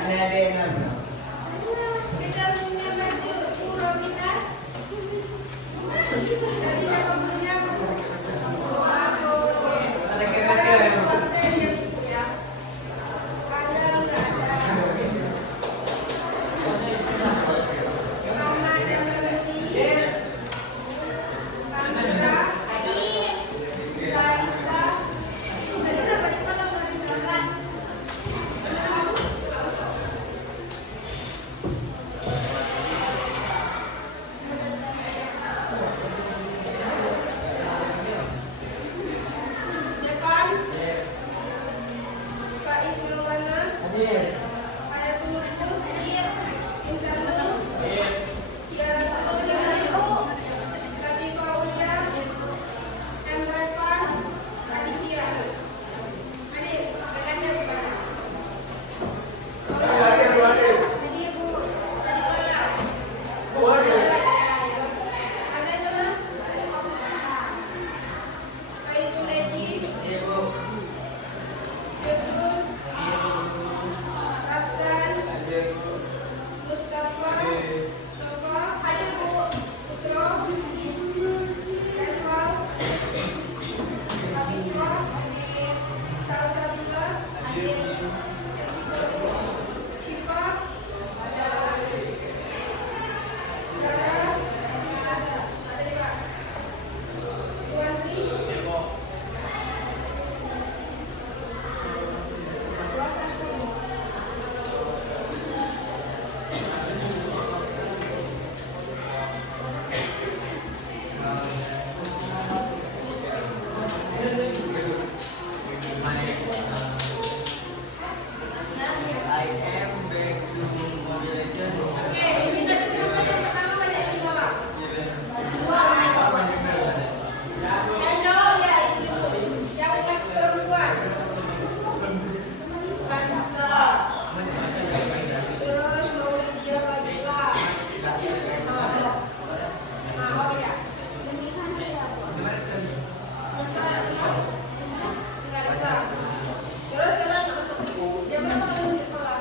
saya ada enam. Kita punya baju kurang kita. Jadi siapa punya bu? Ada kira-kira. Terus kalian jam berapa kalian di sekolah?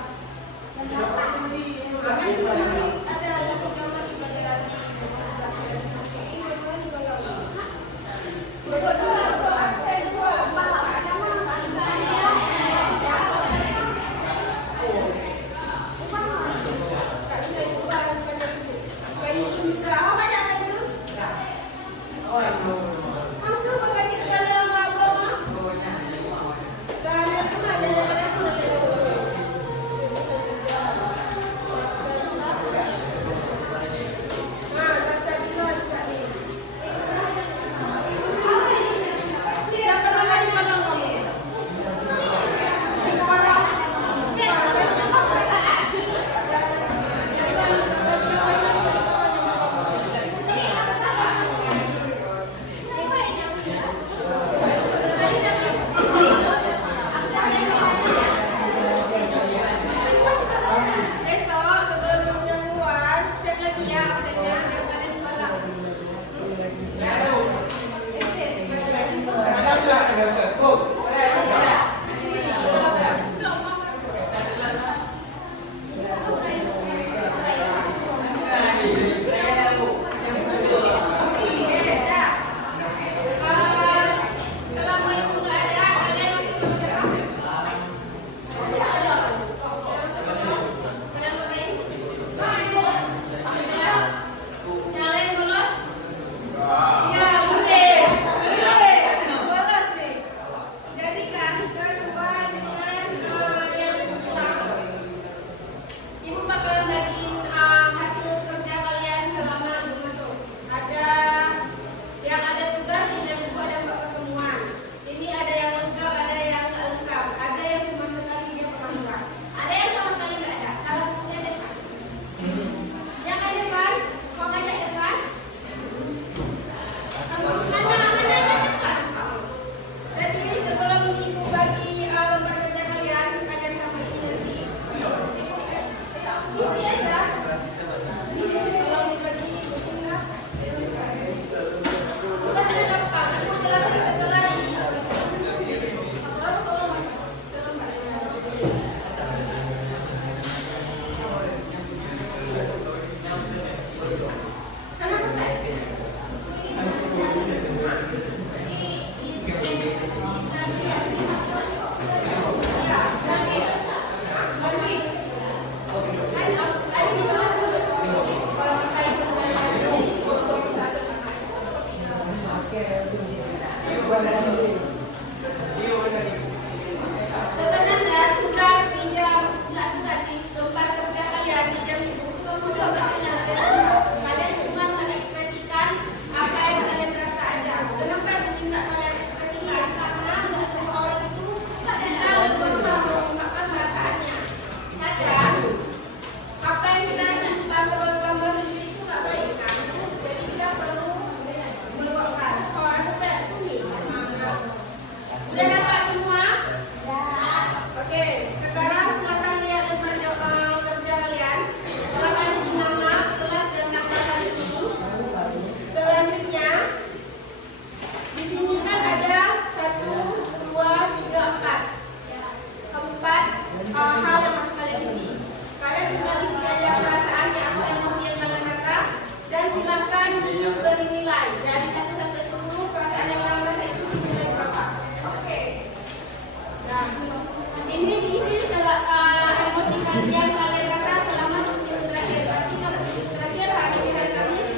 yang kalian rasa selama seminggu terakhir. Berarti kalau seminggu terakhir hari Kamis,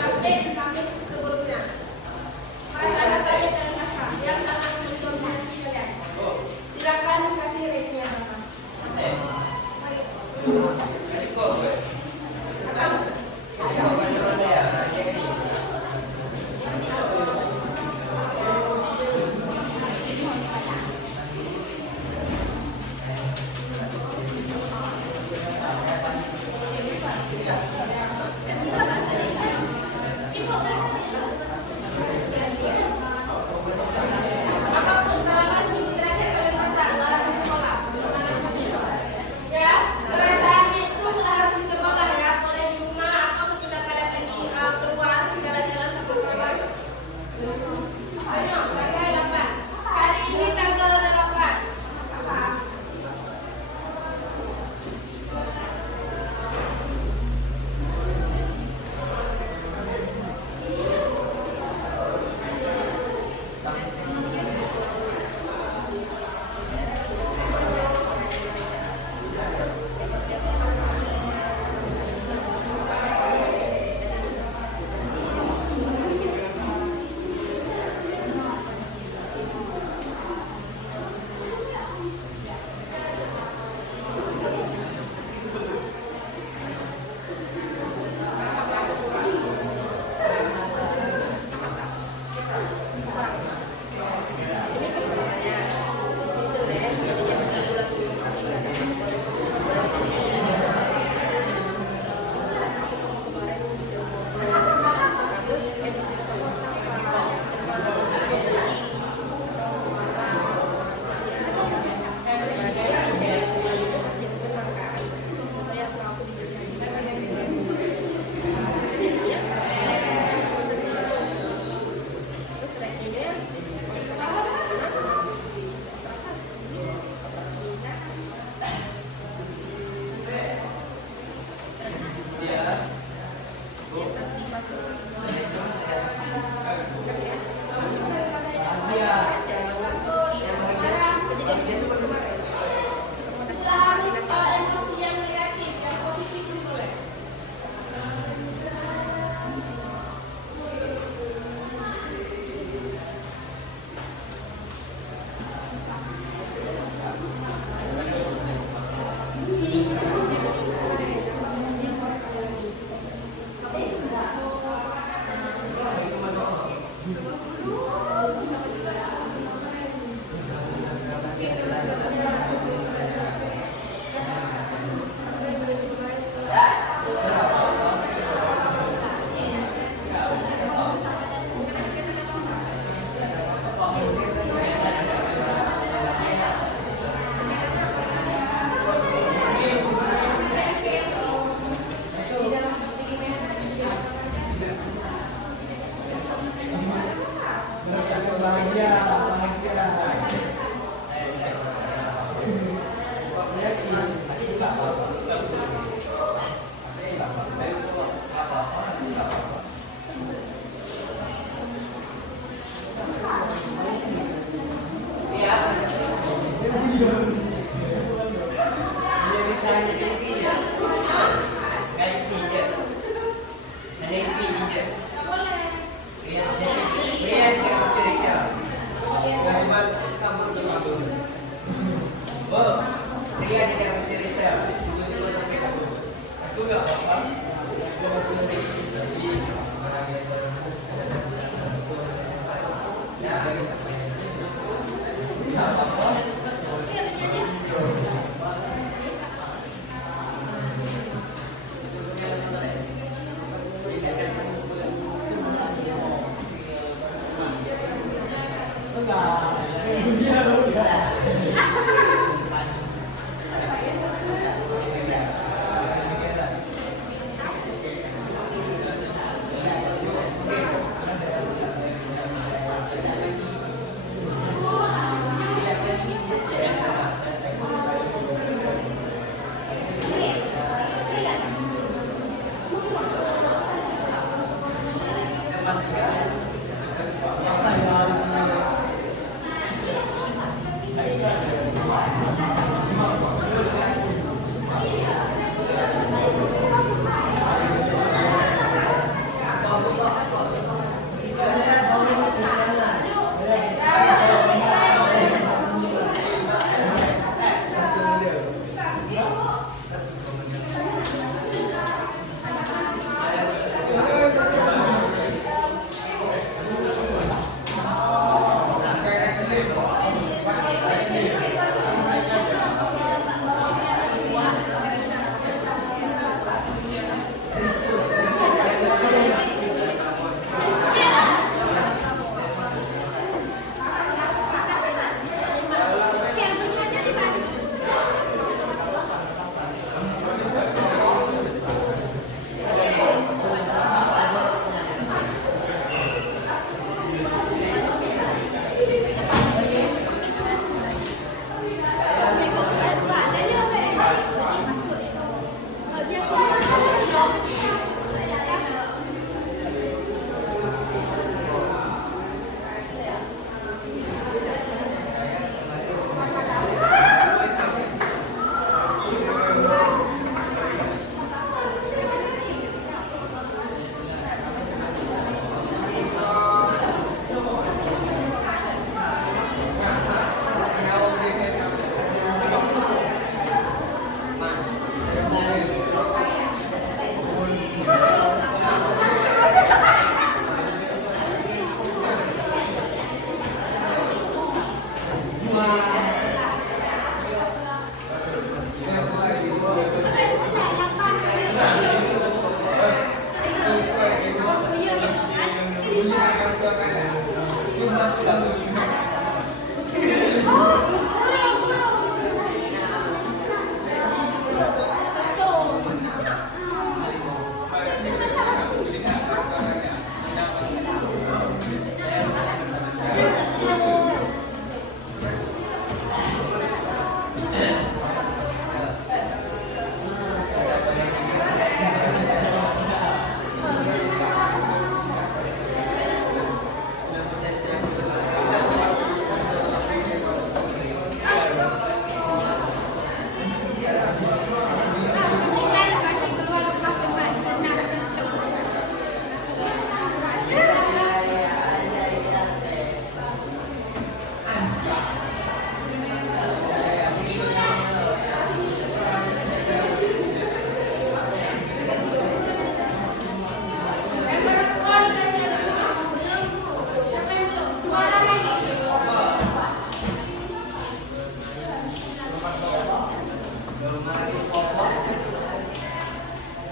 sampai Kamis sebelumnya. Perasaan apa aja kalian rasa yang sangat mendominasi kalian? Silakan kasih rate-nya Bapak. Apapun selama seminggu terakhir kalian rasa nggak harus di sekolah. Ya, perasaannya itu nggak harus di sekolah.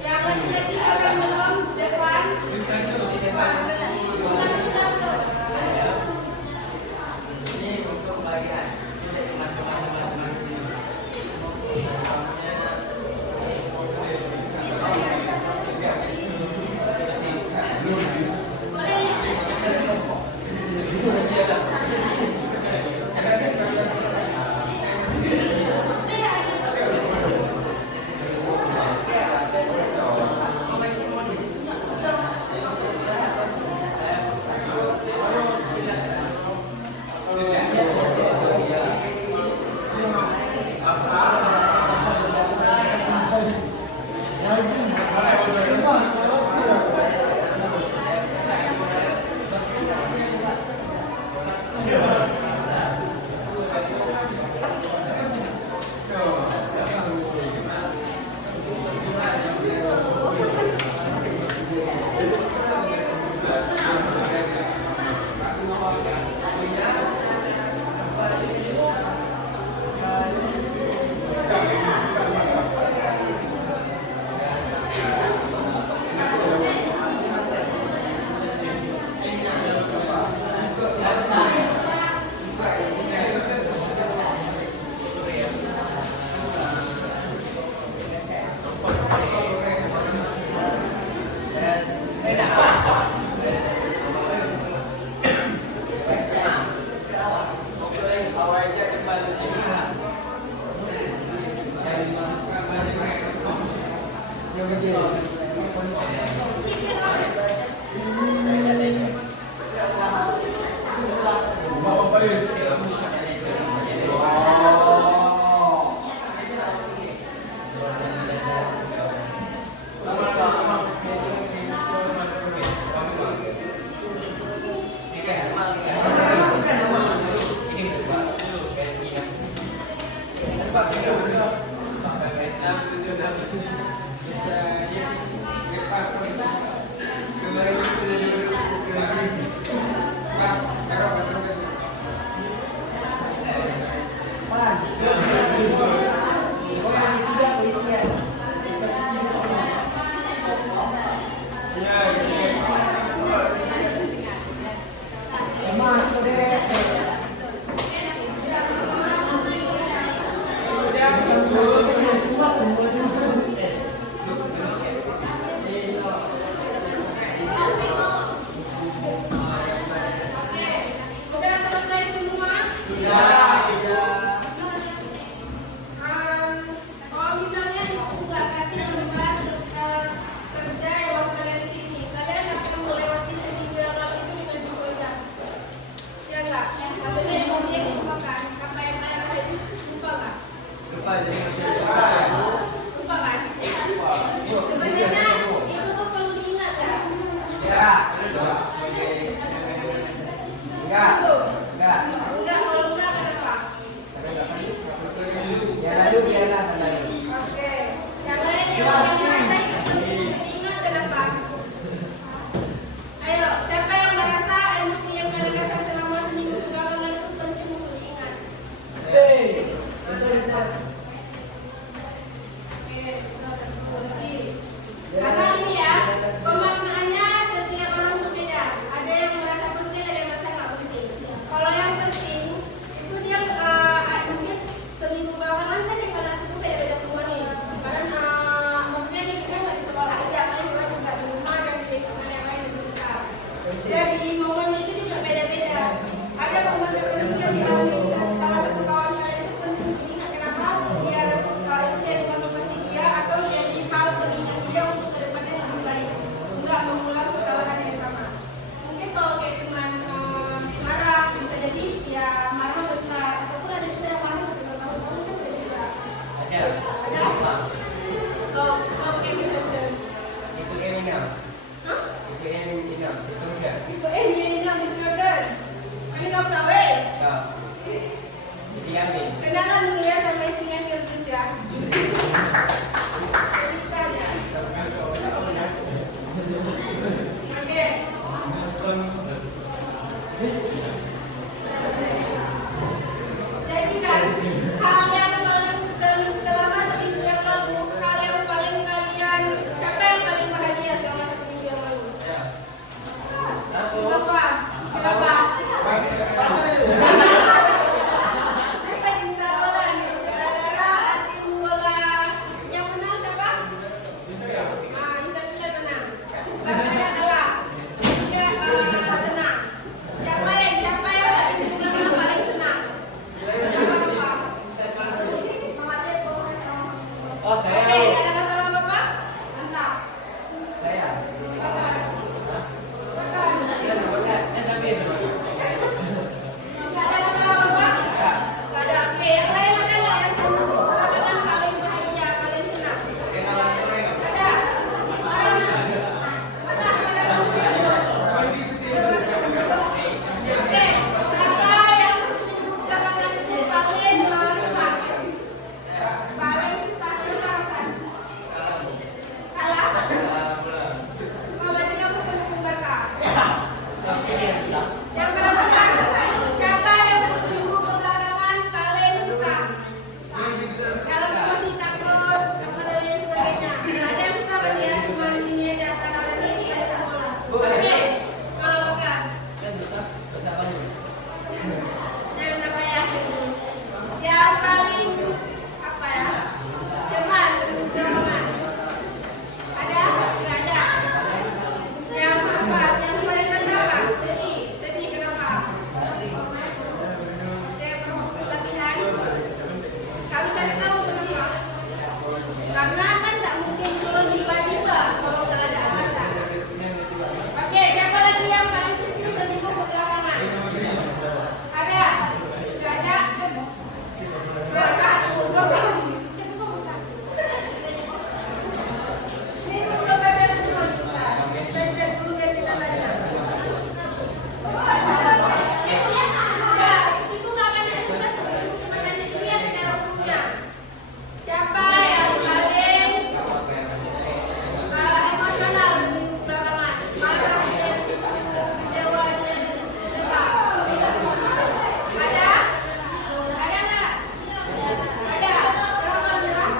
Yang laki-laki akan belum depan. Depan. Sudah belum. Ini untuk bagian macam-macam. Oh, saya. Oke, nggak ada masalah Bapak? Mantap. Saya. Bapak. Bapak. Ya, namanya. Tapi Nggak ada masalah Bapak? Nggak ada. Oke, yang lain ada nggak yang satu belakangan paling bahagia, paling senang? Ada. Orang ada. Oke, siapa yang minggu belakangan itu paling susah? Paling susah kekerasan. Kalah? Oh, berarti kamu pendukung Barca. Yang berapa? Siapa yang minggu belakangan paling susah? Kalau kamu masih takut, apa dan lain sebagainya. Nggak ada yang susah berarti ya, cuma di sini aja karena orang ini ada bola. Oke, kalau bukan. Yang apa ya? Yang paling apa ya? Cemas, belakangan. Ada? Nggak ada. Yang apa? Yang paling rasa apa? Sedih. Sedih kenapa? Oke, latihan. Harus cari tahu kenapa. Karena kan nggak mungkin turun tiba-tiba kalau nggak ada alasan. Oke, siapa lagi yang paling sedih seminggu belakangan? Ada? Nggak ada? Rosa? Rosa? Ini belum baca semua kita. Baca dulu kan kita baca. Enggak, itu nggak akan ada tugas. Cuma tanya dia secara umumnya. Siapa yang paling emosional seminggu belakangan? Marah dia di situ, kecewa dia di situ. Ada? Ada nggak? Ada? Jangan menyerah.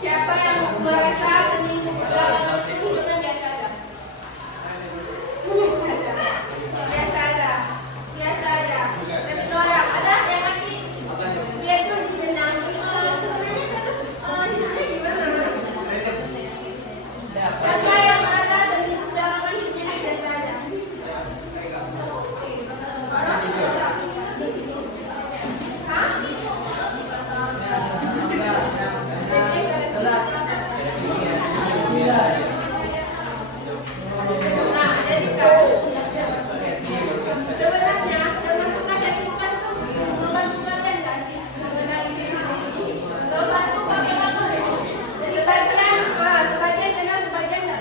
Siapa yang merasa seminggu belakangan itu hidupnya biasa aja? Biasa aja. Biasa aja. Biasa aja. Dan 3 orang. Ada yang lagi dia itu dijenangi. Sebenarnya terus hidupnya gimana? Siapa yang merasa seminggu belakangan hidupnya biasa aja? Orang biasa. Hah? Nah, jadi sebenarnya dengan tugas yang tugas itu bukan tugasnya enggak sih mengenali diri sendiri. Doa itu pakai apa? Sebagian kena, sebagian enggak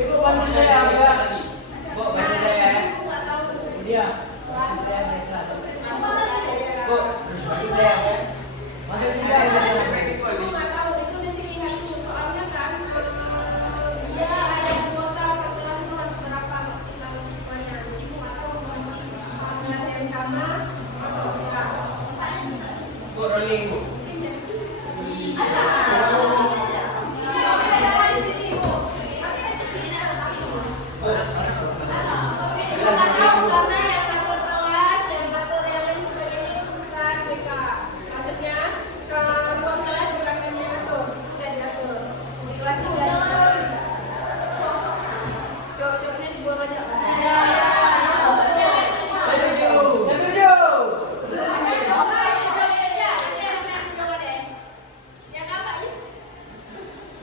Ibu bantu saya ya. Bu, bantu saya ya. Dia. Saya naik kelas. Bu, bantu saya ya. Masuk juga ya. Bu, rolling bu.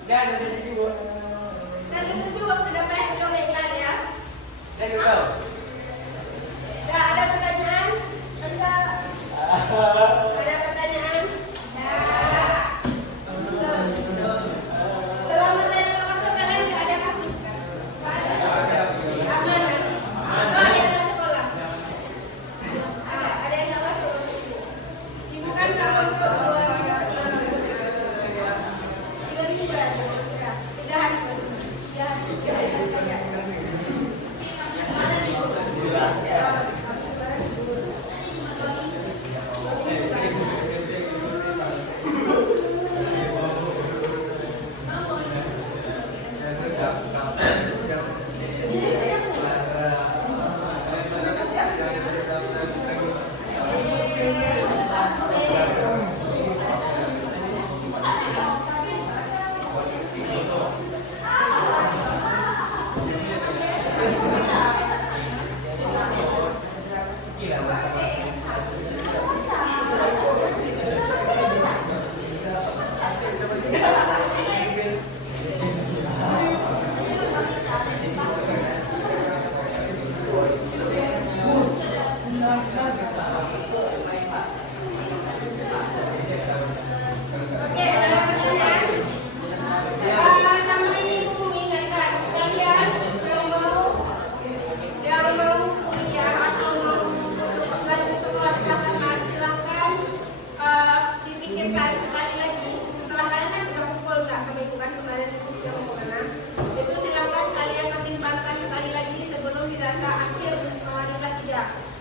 Dan ada juga. Dan itu juga sudah banyak juga iklan ya. Dan juga. Ya, ada pertanyaan? Enggak. Ada pertanyaan? Ya. Selama saya termasuk kalian nggak ada kasus kan? Nggak ada. Aman kan? Atau ada yang nggak sekolah? Ada yang nggak masuk? Ibu kan nggak masuk.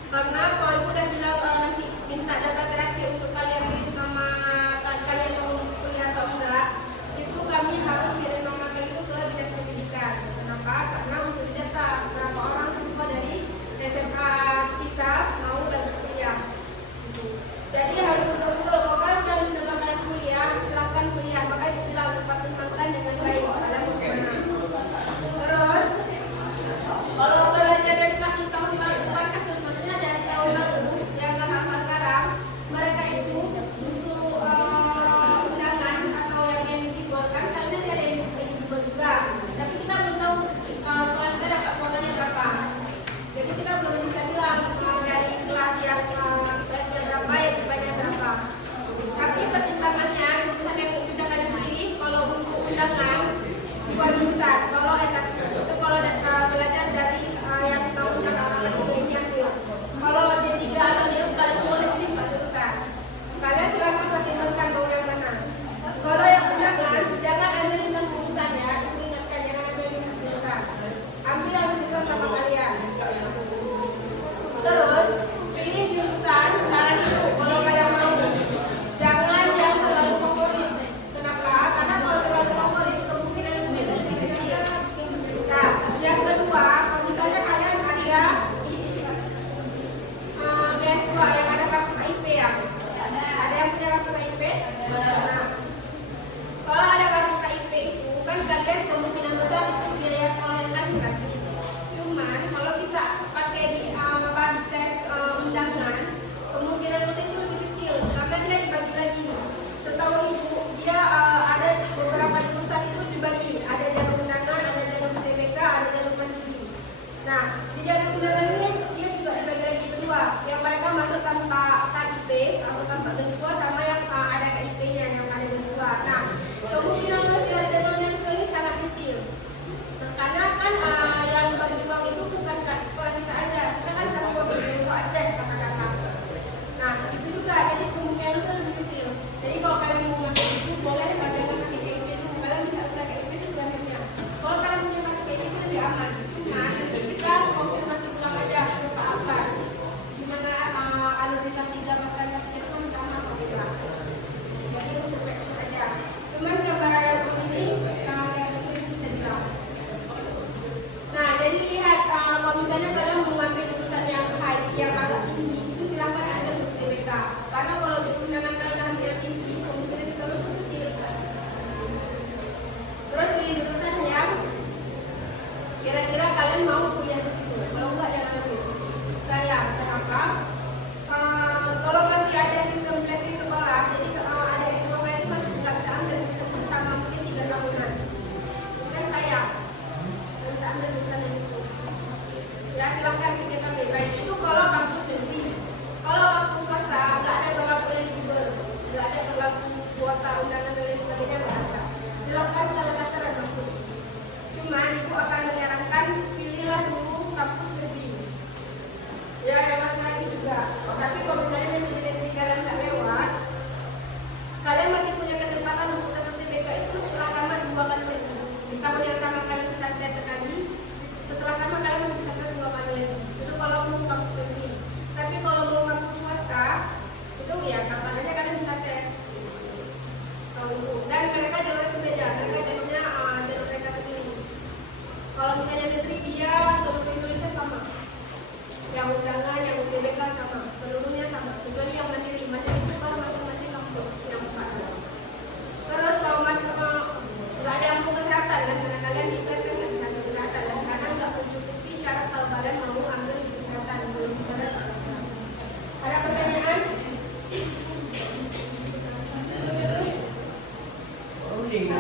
Karena kalau ibu udah bilang nanti minta data terakhir untuk kalian list nama kalian mau kuliah atau enggak, itu kami harus kirim nama kalian itu ke dinas pendidikan. Kenapa? Karena untuk data berapa orang siswa dari SMA kita mau lanjut kuliah. Jadi harus betul-betul kalau kalian udah mencoba kalian kuliah, silakan kuliah. Makanya dibilang pertimbangkan dengan baik kalian mau kemana. Terus kalau belajar dari kasus tahun lalu, bukan kasus maksudnya dari tahun lalu yang kata sekarang, mereka itu untuk undangan atau yang eligible kan kalian nanti ada yang eligible juga. Tapi kita belum tahu sekolah kita dapat kuotanya berapa. Jadi kita belum bisa bilang dari kelas yang kelasnya berapa ya banyak berapa. Tapi pertimbangannya jurusan yang bisa kalian pilih kalau untuk undangan dua jurusan. Kalau S1 itu kalau belajar dari yang tahun kata-kata ini yang dua. Kalau D3 atau D4 itu boleh pilih 4 jurusan. Kalian silakan pertimbangkan mau yang mana. Kalau yang undangan jangan ambil lintas jurusan ya. Itu ingatkan jangan ambil lintas jurusan. Ambil langsung jurusan sama kalian. Terus pilih jurusan cara itu kalau kalian mau. Jangan yang terlalu favorit. Kenapa? Karena kalau terlalu favorit kemungkinan itu lebih kecil. Nah, yang kedua, kalau misalnya kalian ada beasiswa yang ada kartu KIP ya, ada yang punya kartu KIP. Nah, kalau ada kartu KIP itu kan kalian kemungkinan besar itu biaya sekolah yang kan gratis. Cuman kalau kita pakai di pas tes undangan, kemungkinan besar itu lebih kecil karena dia dibagi lagi. Setahu ibu Nah,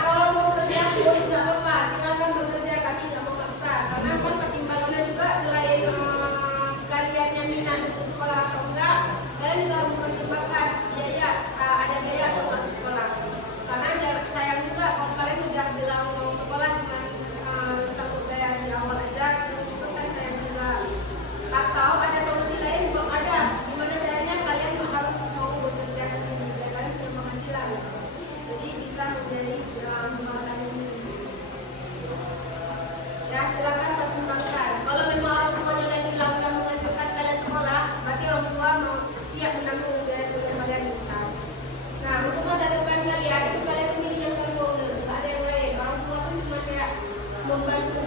kalau mau kerja pun nggak apa-apa, silakan bekerja, kami nggak memaksa. Karena kan pertimbangannya juga selain kaliannya minat untuk sekolah atau enggak, kalian juga harus mempertimbangkan biaya, ada biaya atau enggak untuk sekolah. Karena sayang juga kalau kalian udah bilang mau sekolah cuma takut bayar di awal aja, terus itu kan sayang juga. Atau ada solusi lain, belum ada. Gimana caranya kalian harus mau bekerja sendiri, biar kalian punya penghasilan. Jadi bisa menjadi semangat kalian sendiri. Ya, silakan pertimbangkan. Kalau memang orang tuanya yang bilang udah menganjurkan kalian sekolah, berarti orang tua mau siap menanggung biaya kuliah kalian minta. Nah, untuk masa depan kalian, itu kalian sendiri yang tanggung, nggak ada yang lain. Orang tua pun cuma kayak membantu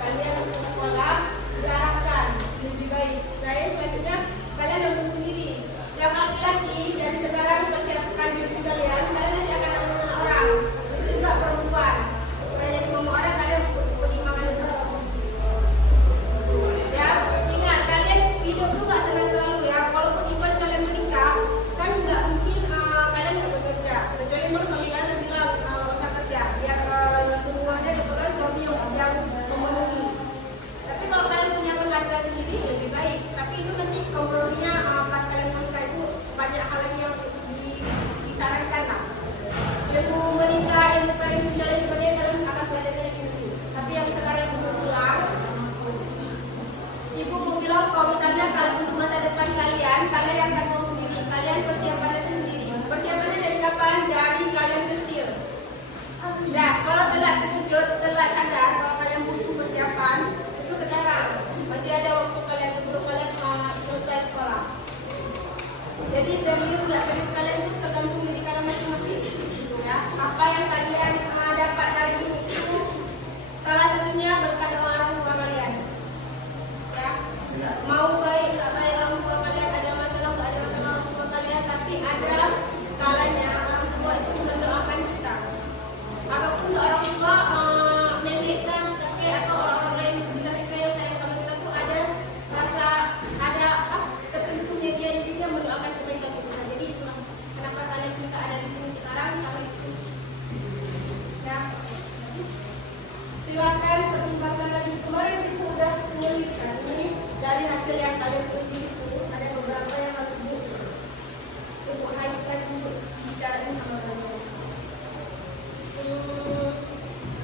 kalian untuk sekolah, diarahkan lebih baik. Saya selanjutnya kalian nanggung sendiri. Yang laki-laki dari sekarang persiapkan diri kalian, kalian nanti akan nanggung anak orang. Itu juga perempuan. Kalau jadi mama orang kalian pertimbangkan itu. Ya, ingat kalian hidup tuh gak senang selalu ya. Walaupun even kalian menikah, kan nggak mungkin kalian nggak bekerja. Kecuali mau suami kalian bilang usah kerja, biar semuanya itu kan suami yang memenuhi. Tapi kalau kalian punya penghasilan sendiri lebih baik. Tapi itu nanti komprominya pas kalian menikah itu banyak hal lagi yang disarankan lah. Ilmu menikah, ilmu parenting dan lain sebagainya kalian akan pelajari lagi nanti. Tapi yang sekarang ibu bilang, ibu mau bilang kalau misalnya kalau untuk masa depan kalian yang tanggung sendiri, kalian persiapannya itu sendiri. Persiapannya dari kapan? Dari kalian kecil. Nah, kalau telat terkejut, telat sadar kalau kalian butuh persiapan, itu sekarang masih ada waktu kalian sebelum kalian selesai sekolah. Jadi serius nggak serius kalian itu tergantung diri kalian masing-masing. Ya, apa yang kalian dapat hari ini itu salah satunya berkat doa orang tua kalian. Ya, mau baik nggak baik orang tua kalian, ada masalah nggak ada masalah orang tua kalian, tapi ada kalanya orang tua itu mendoakan kita. Apapun orang tua nyelitkan kakek atau orang-orang lain di sekitar kita yang sayang sama kita tuh ada rasa tersentuhnya dia juga mendoakan kebaikan kita. Jadi itulah kenapa kalian bisa ada di sini sekarang karena itu. Ya, silakan pertimbangkan lagi. Kemarin itu udah menuliskan ini dari hasil yang kalian tulis itu ada beberapa yang harus ibu hadirkan untuk bicarain sama kalian.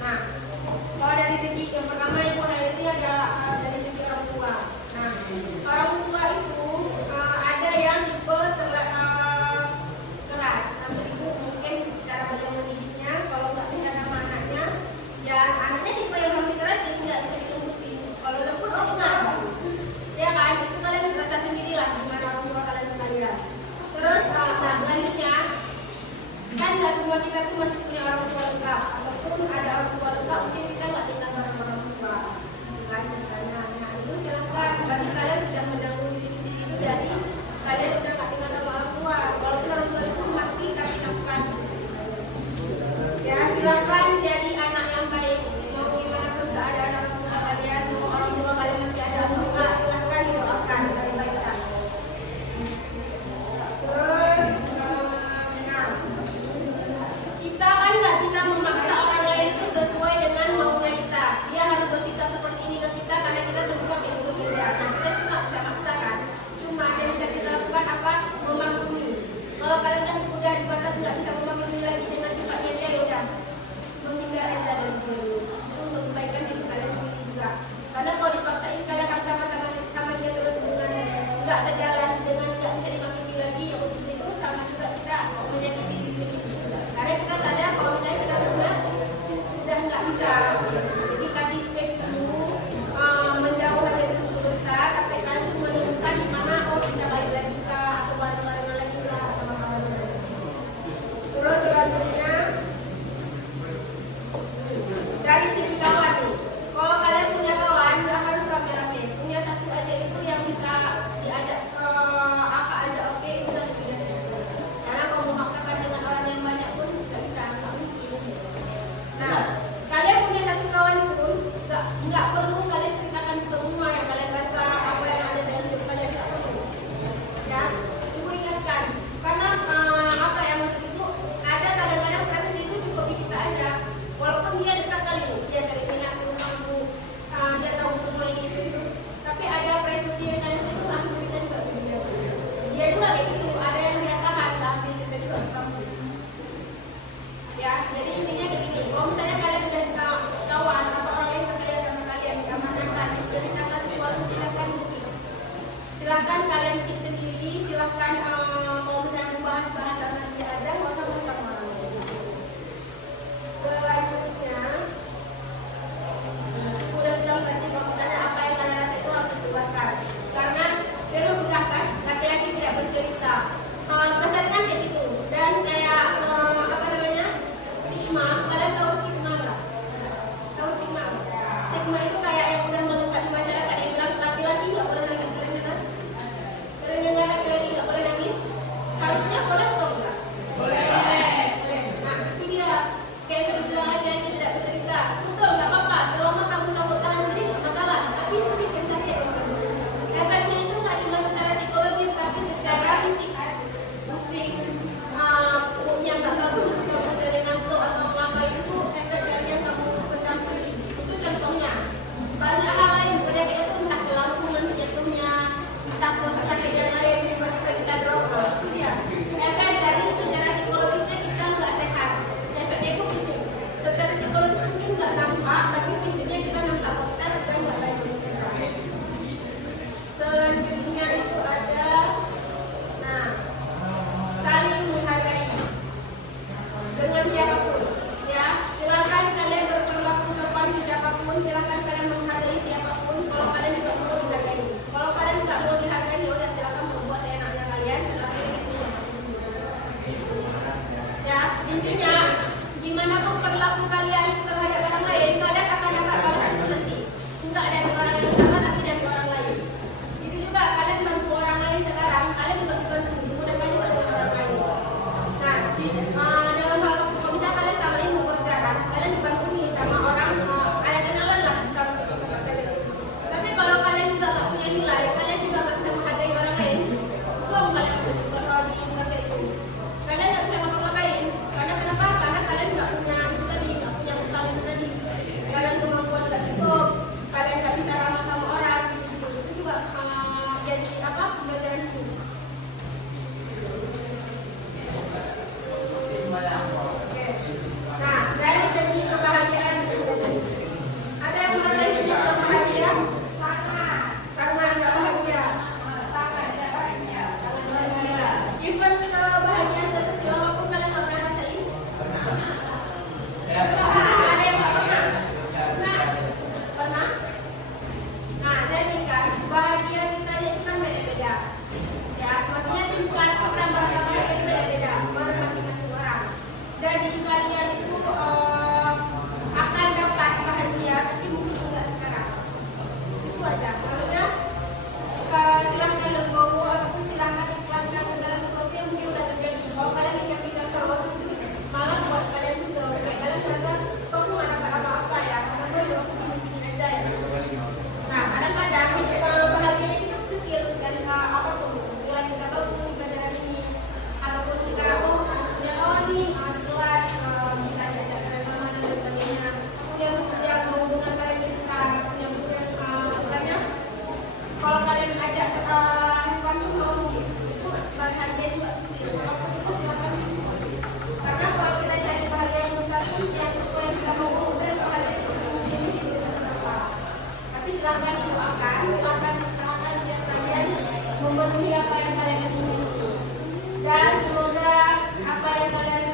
Nah, kalau dari segi yang pertama ibu analisnya adalah dari segi orang tua. Nah, orang tua itu ada yang tipe keras. Maksud ibu mungkin cara beliau mendidiknya, kalau nggak bicara sama anaknya, ya anaknya tipe yang lebih keras jadi nggak bisa dilembutin. Kalau lembut oh enggak, ya kan? Itu kalian merasa sendiri lah gimana orang tua kalian ke kalian. Terus, nah selanjutnya kan nggak semua kita tuh masih punya orang tua lengkap, ataupun ada orang tua lengkap mungkin kita nggak tinggal bareng orang tua kan ceritanya. Nah itu silakan, berarti kalian sudah menanggung diri sendiri itu dari kalian udah nggak tinggal sama orang tua, walaupun orang tua itu masih tapi lakukan. Ya silakan jadi anak yang baik, mau gimana pun keadaan orang tua kalian, mau orang tua kalian masih ada atau enggak, silakan didoakan dari baikkan. Terus kita kan nggak bisa memaksa orang lain itu sesuai dengan maunya kita. Dia harus bersikap seperti ini ke kita karena kita bersikap itu berbeda. Nah, kita tuh nggak silakan didoakan, silakan biar kalian memenuhi apa yang kalian inginkan. Dan semoga apa yang kalian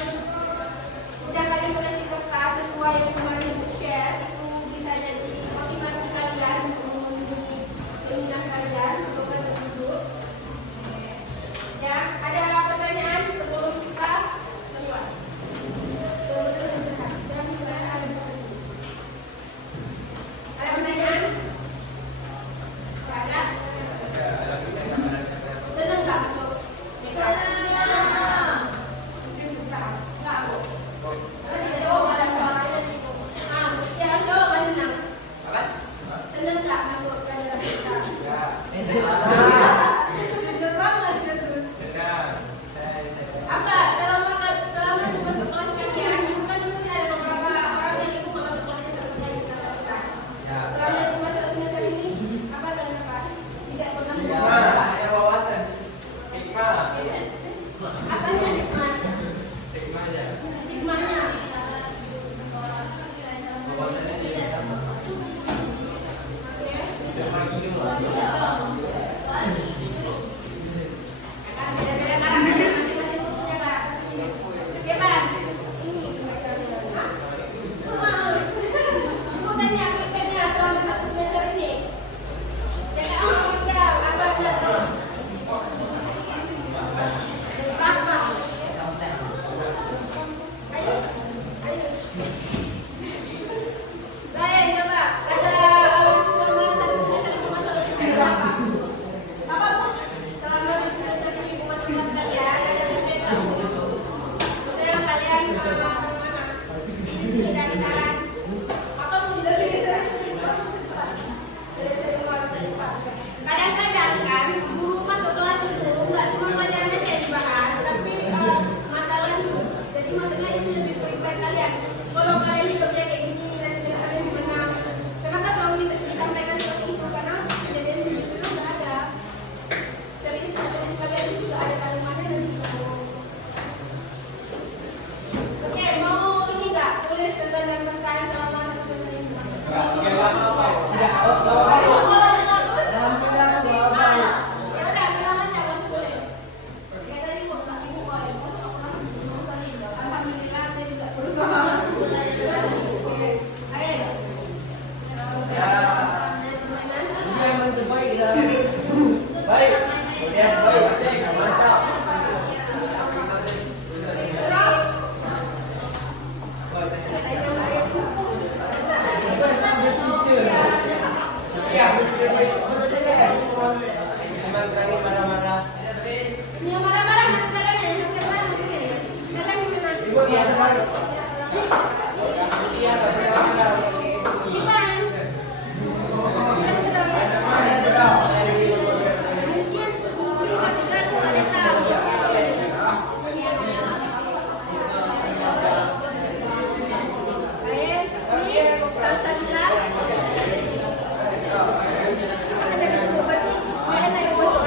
udah kalian boleh tiktok sesuai yang kemarin share itu bisa jadi motivasi kalian untuk memenuhi keinginan kalian. Semoga terwujud. Ya, ada pertanyaan sebelum kita keluar? Ada pertanyaan? Nggak ada? Senang nggak masuk? Senang. Susah. Nggak, Bu. Coba ada suaranya nih, Bu. Ya, coba senang. Senang nggak masuk pelajaran kita? Jujur banget terus. Apa? Selama masuk kelas kalian, itu kan sebenarnya ada beberapa orang yang ikut masuk kelas sama sekali kita lakukan. Selama itu masuk semester ini, apa dan apa? Tidak pernah wawasan. Apanya hikmah? Hikmahnya? Akan beda-beda karakter masing-masing bukunya, Pak. Oke, Pak. Ini Hah? Bukannya PP-nya selama 1 semester ini. Ya kan, enggak, apa tuh? Apa? Ayo, ayo. Baik, coba. Ada selama 1 semester ibu masuk semester apa? Apa, Bu? Selama 1 semester ini ibu masuk kelas kalian, ada PP nggak? Maksudnya kalian gimana? Ini dari saran. Atau mau dilebih? Kadang-kadang kan guru masuk kelas itu nggak semua pelajaran aja yang dibahas, tapi masalah hidup. Jadi maksudnya itu lebih prepare kalian. Kalau kalian hidupnya kayak gini, nanti ke depannya gimana? Kenapa selalu disampaikan seperti itu? Karena kejadian seperti itu nggak ada. Serius kalian itu nggak ada kalimatnya dan gitu. Oke, mau ini nggak tulis pesan dan pesan selama 1 semester ini masuk? Ya udah, silakan jangan tulis. Ya tadi ibu boleh. Alhamdulillah saya juga berusaha. Oke, ayo. Ini yang marah-marah nanti caranya, yang marah maksudnya. Sekarang gimana? Iban. Mungkin masih kan ada tahu. Baik, ini salsa bilang. Ada berarti mana yang masuk?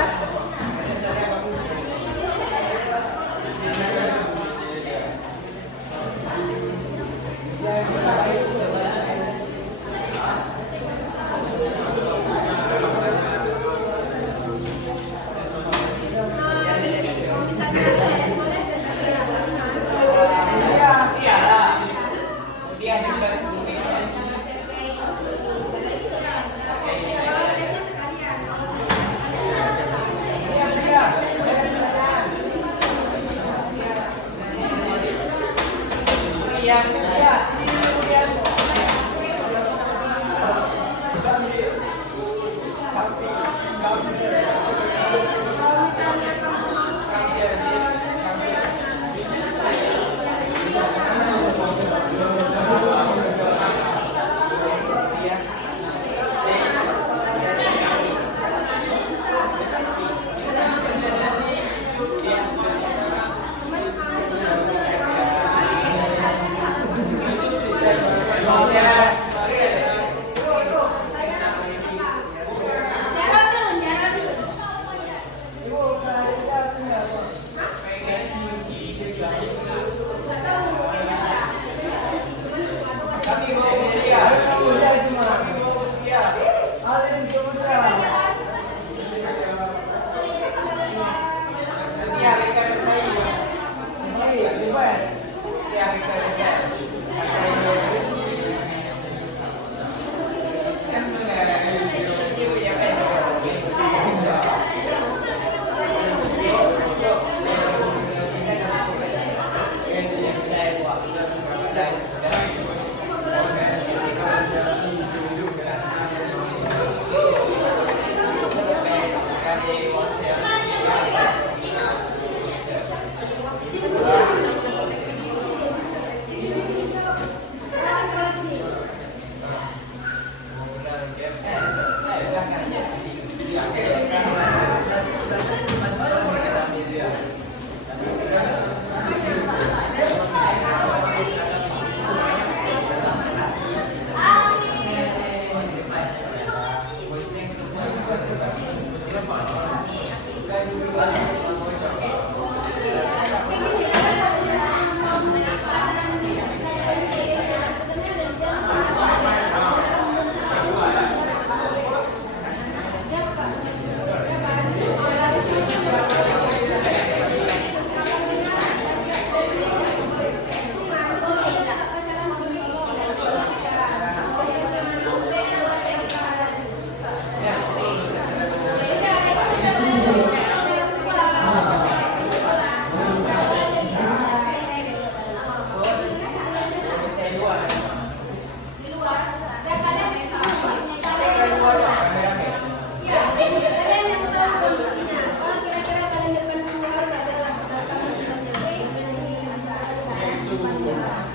panjang.